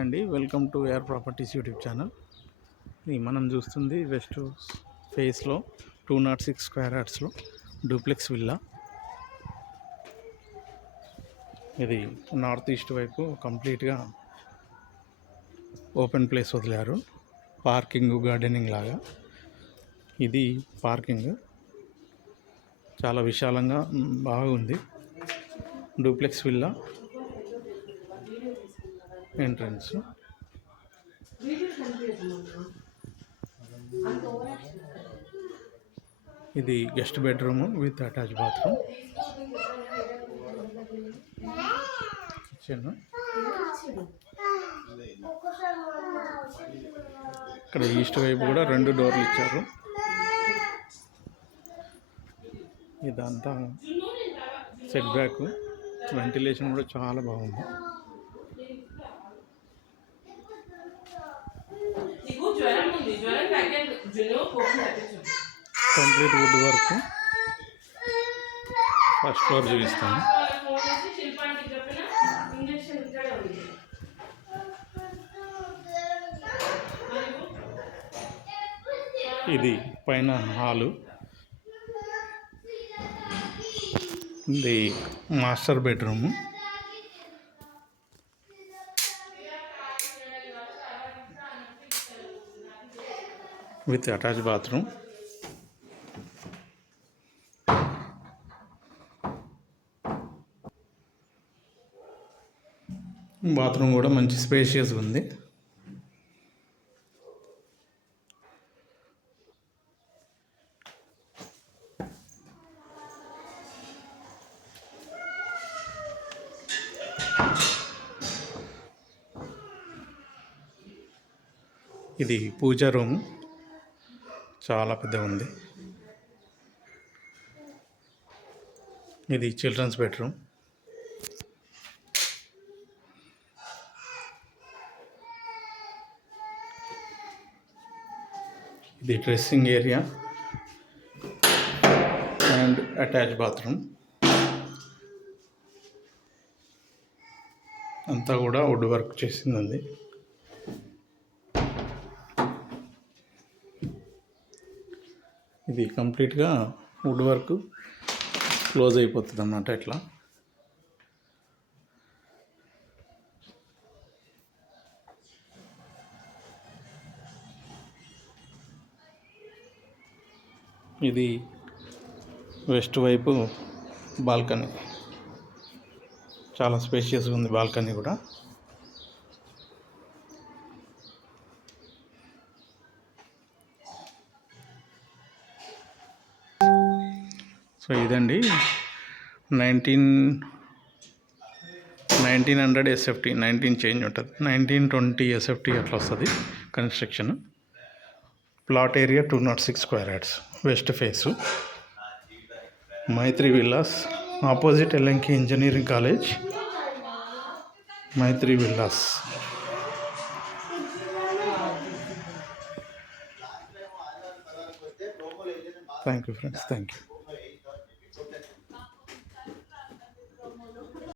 అండి welcome to AR properties YouTube channel. ఇది మనం చూస్తుంది వెస్ట్ ఫేస్లో 206 స్క్వేర్ యార్డ్స్లో డూప్లెక్స్ విల్లా. ఇది నార్త్ ఈస్ట్ వైపు కంప్లీట్గా ఓపెన్ ప్లేస్ వదిలారు, పార్కింగ్ గార్డెనింగ్ లాగా. ఇది పార్కింగ్ చాలా విశాలంగా బాగుంది. Duplex villa entrance. ఇది guest bedroom with attach bathroom. Kitchen. ఇక్కడ ఈస్ట్ వైపు కూడా 2 డోర్లు ఇచ్చారు. ఇదంతా సెట్ బ్యాక్, వెంటిలేషన్ కూడా చాలా బాగుంది. Complete wood work. First floor చూపిస్తాను. ఇది పైన హాలు. ఇది master bedroom with attach bathroom. Bathroom కూడా మంచి స్పేషియస్ ఉంది. ఇది పూజా రూమ్, చాలా పెద్దగా ఉంది. ఇది చిల్డ్రన్స్ బెడ్రూమ్. ఇది dressing area and attach bathroom. అంతా కూడా వుడ్ వర్క్ చేసింది. ఇది కంప్లీట్గా వుడ్ వర్క్ క్లోజ్ అయిపోతుంది అన్నమాట. ఇట్లా ఇది వెస్ట్ వైపు బాల్కనీ, చాలా స్పేషియస్గా ఉంది బాల్కనీ కూడా. సో ఇదండి 1900 ఎస్ఎఫ్టీ, 19 చేంజ్ ఉంటుంది, 1920 ఎస్ఎఫ్టీ అట్లా వస్తుంది construction. Plot area 206 square yards, west face, Maitri villas, opposite LNK engineering college, Maitri villas. Thank you friends, thank you.